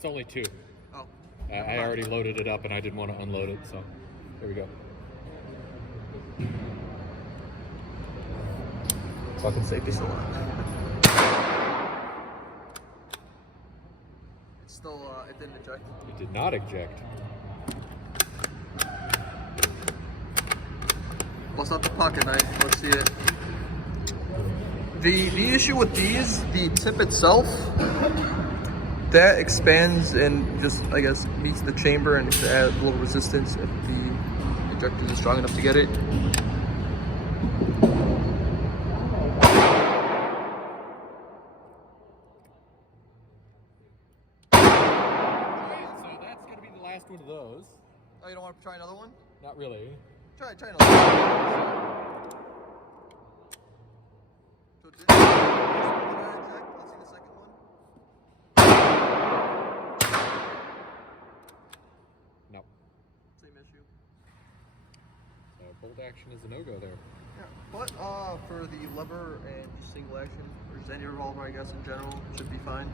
It's only 2. Oh. I already loaded it up and I didn't want to unload it, so there we go. Fucking safety still on. It's still, it didn't eject. It did not eject. Bust out the pocket knife. Let's see it. The issue with these, the tip itself, that expands and just, I guess, meets the chamber and to add a little resistance if the ejector is strong enough to get it. So that's going to be the last one of those. Oh, you don't want to try another one? Not really. Try another one. So let's see the second one. No. Same issue. So bolt action is a no-go there. Yeah, but for the lever and just single action, or just any revolver, I guess in general, should be fine.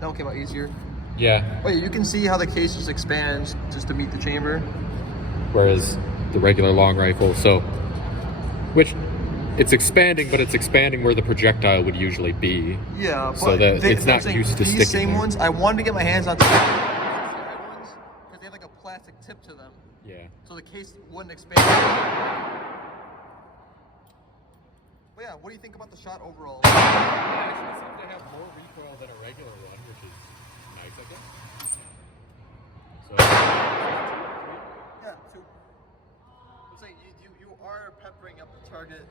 That one came out easier. Yeah. Oh yeah, you can see how the case just expands just to meet the chamber. Whereas the regular long rifle, which it's expanding, but it's expanding where the projectile would usually be. Yeah, but so that it's not used to sticking. These same there. ones, I wanted to get my hands on the ones because they have like a plastic tip to them. Yeah. So the case wouldn't expand. But yeah, what do you think about the shot overall? It actually seems to have more recoil than a regular one, which is nice, I guess. So, yeah, 2. I'm saying you are peppering up the target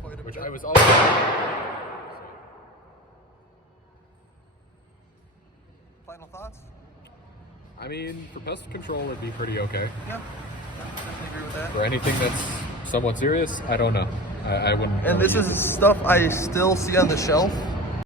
quite a bit. which I was also. Final thoughts? I mean, for pest control, it'd be pretty okay. Yeah, definitely agree with that. For anything that's somewhat serious, I don't know. I wouldn't. And this is stuff I still see on the shelf.